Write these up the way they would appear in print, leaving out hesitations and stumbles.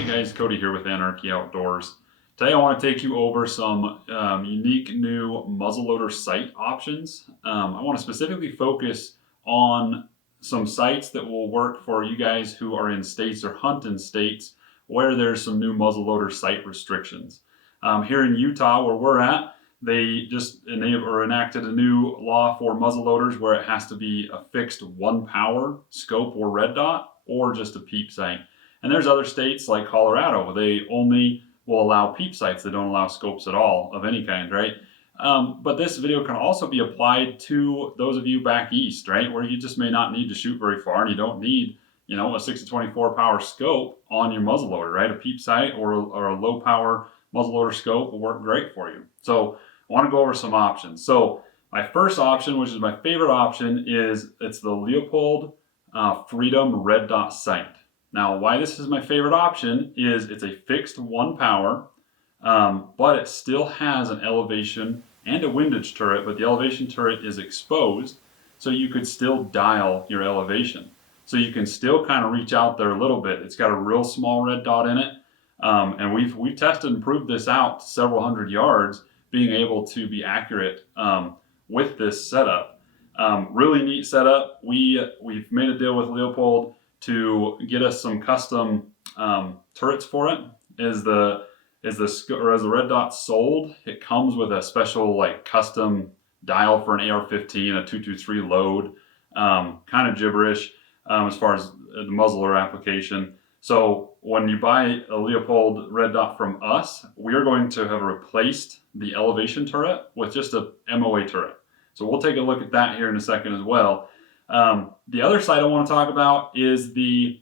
Hey guys, Cody here with Anarchy Outdoors. Today I want to take you over some unique new muzzleloader sight options. I want to specifically focus on some sights that will work for you guys who are in states or hunt in states where there's some new muzzleloader sight restrictions. Here in Utah, where we're at, they just enacted a new law for muzzleloaders where it has to be a fixed 1 power scope or red dot or just a peep sight. And there's other states like Colorado, they only will allow peep sights. They don't allow scopes at all of any kind, right? But this video can also be applied to those of you back east, right? Where you just may not need to shoot very far and you don't need, a 6 to 24 power scope on your muzzleloader, right? A peep sight or a low power muzzleloader scope will work great for you. So I want to go over some options. So my first option, which is my favorite option, it's the Leupold Freedom Red Dot Sight. Now, why this is my favorite option is it's a fixed 1 power, but it still has an elevation and a windage turret, but the elevation turret is exposed, so you could still dial your elevation. So you can still kind of reach out there a little bit. It's got a real small red dot in it, and we've tested and proved this out several hundred yards, being able to be accurate with this setup. Really neat setup. We've made a deal with Leupold to get us some custom turrets for it. As the red dot sold, it comes with a special custom dial for an AR-15, a 223 load, kind of gibberish as far as the muzzleloader application. So when you buy a Leupold red dot from us, we are going to have replaced the elevation turret with just a MOA turret. So we'll take a look at that here in a second as well. The other sight I want to talk about is the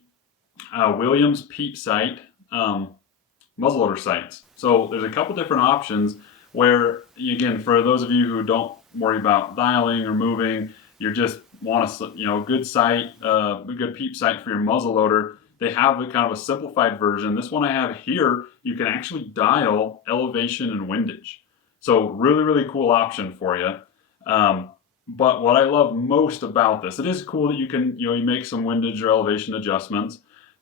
Williams Peep sight muzzleloader sights. So there's a couple different options where, again, for those of you who don't worry about dialing or moving, you just want a good sight, a good peep sight for your muzzleloader. They have a kind of a simplified version. This one I have here, you can actually dial elevation and windage. So really, really cool option for you. But what I love most about this, it is cool that you can, you make some windage or elevation adjustments.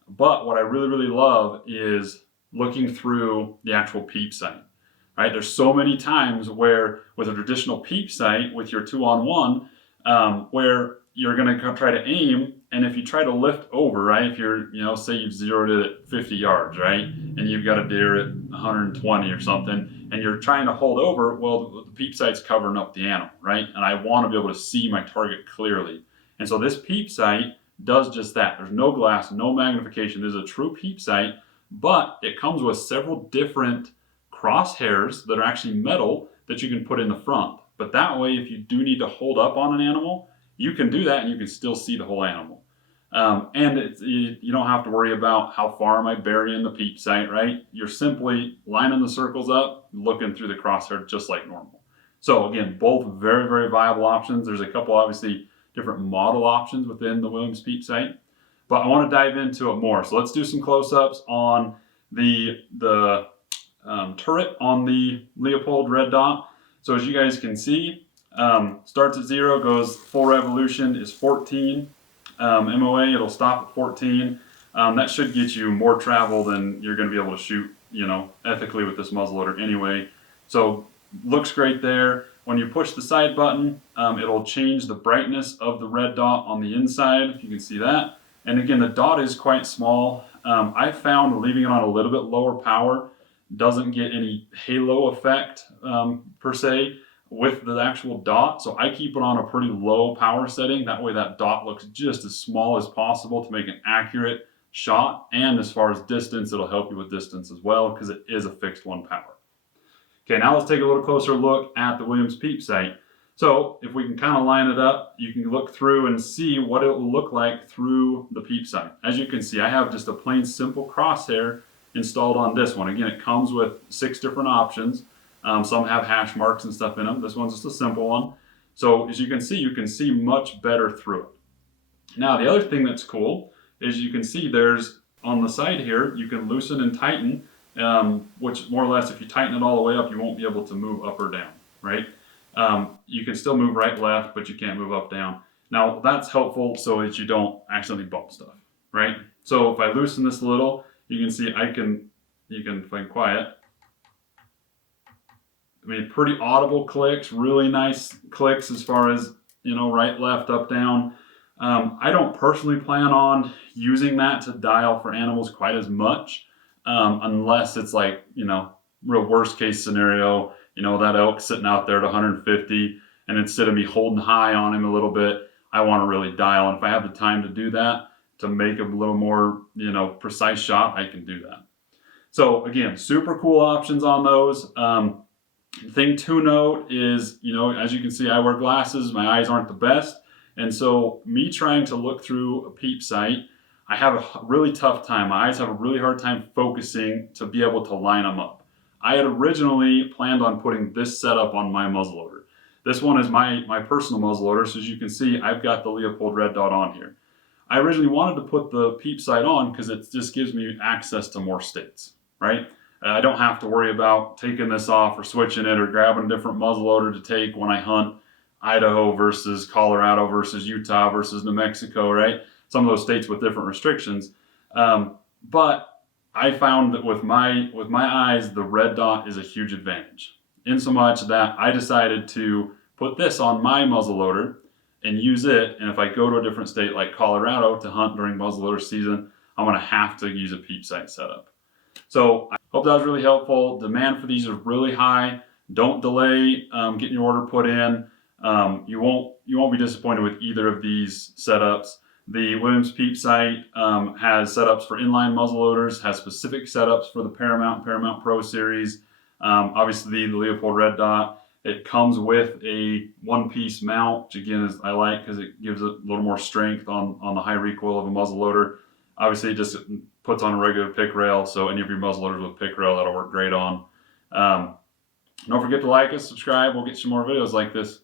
But what I really, really love is looking through the actual peep sight, right? There's so many times where with a traditional peep sight with your 2-on-1, where you're going to try to aim, and if you try to lift over, right? If you're, say you've zeroed it at 50 yards, right? And you've got a deer at 120 or something, and you're trying to hold over, well, the peep sight's covering up the animal, right? And I want to be able to see my target clearly. And so this peep sight does just that. There's no glass, no magnification. There's a true peep sight, but it comes with several different crosshairs that are actually metal that you can put in the front. But that way, if you do need to hold up on an animal, you can do that and you can still see the whole animal. And you don't have to worry about how far am I burying the peep sight, right? You're simply lining the circles up, looking through the crosshair just like normal. So again, both very, very viable options. There's a couple obviously different model options within the Williams Peep sight, but I want to dive into it more. So let's do some close-ups on the turret on the Leupold red dot. So as you guys can see, starts at 0, goes full revolution is 14 MOA. It'll stop at 14. That should get you more travel than you're going to be able to shoot, ethically with this muzzleloader anyway. So looks great there. When you push the side button, it'll change the brightness of the red dot on the inside, if you can see that. And again, the dot is quite small. I found leaving it on a little bit lower power doesn't get any halo effect per se with the actual dot. So I keep it on a pretty low power setting. That way that dot looks just as small as possible to make an accurate shot. And as far as distance, it'll help you with distance as well because it is a fixed 1 power. Okay, now let's take a little closer look at the Williams Peep sight. So if we can kind of line it up, you can look through and see what it will look like through the peep sight. As you can see, I have just a plain simple crosshair installed on this one. Again, it comes with 6 different options. Some have hash marks and stuff in them. This one's just a simple one. So as you can see much better through it. Now, the other thing that's cool is you can see there's, on the side here, you can loosen and tighten, which more or less, if you tighten it all the way up, you won't be able to move up or down, right? You can still move right, left, but you can't move up, down. Now, that's helpful so that you don't accidentally bump stuff, right? So if I loosen this a little, You can see you can find quiet. I mean, pretty audible clicks, really nice clicks as far as, right, left, up, down. I don't personally plan on using that to dial for animals quite as much, unless it's like, real worst case scenario, that elk sitting out there at 150, and instead of me holding high on him a little bit, I want to really dial. And if I have the time to do that, to make a little more, precise shot, I can do that. So again, super cool options on those. Thing to note is, as you can see, I wear glasses. My eyes aren't the best. And so me trying to look through a Peep sight, I have a really tough time. My eyes have a really hard time focusing to be able to line them up. I had originally planned on putting this setup on my muzzleloader. This one is my personal muzzleloader, so as you can see, I've got the Leupold red dot on here. I originally wanted to put the Peep sight on because it just gives me access to more states, right? I don't have to worry about taking this off or switching it or grabbing a different muzzleloader to take when I hunt Idaho versus Colorado versus Utah versus New Mexico, right? Some of those states with different restrictions. But I found that with my eyes, the red dot is a huge advantage. In so much that I decided to put this on my muzzleloader and use it. And if I go to a different state like Colorado to hunt during muzzleloader season, I'm going to have to use a Peep sight setup. So I hope that was really helpful. Demand for these is really high. Don't delay getting your order put in. You won't be disappointed with either of these setups. The Williams Peep sight has setups for inline muzzleloaders, has specific setups for the Paramount and Paramount Pro series. Obviously, the Leupold red dot. It comes with a one-piece mount, which again I like because it gives it a little more strength on the high recoil of a muzzleloader. Obviously, it just puts on a regular pick rail, so any of your muzzleloaders with pick rail, that'll work great on. Don't forget to like us, subscribe. We'll get some more videos like this.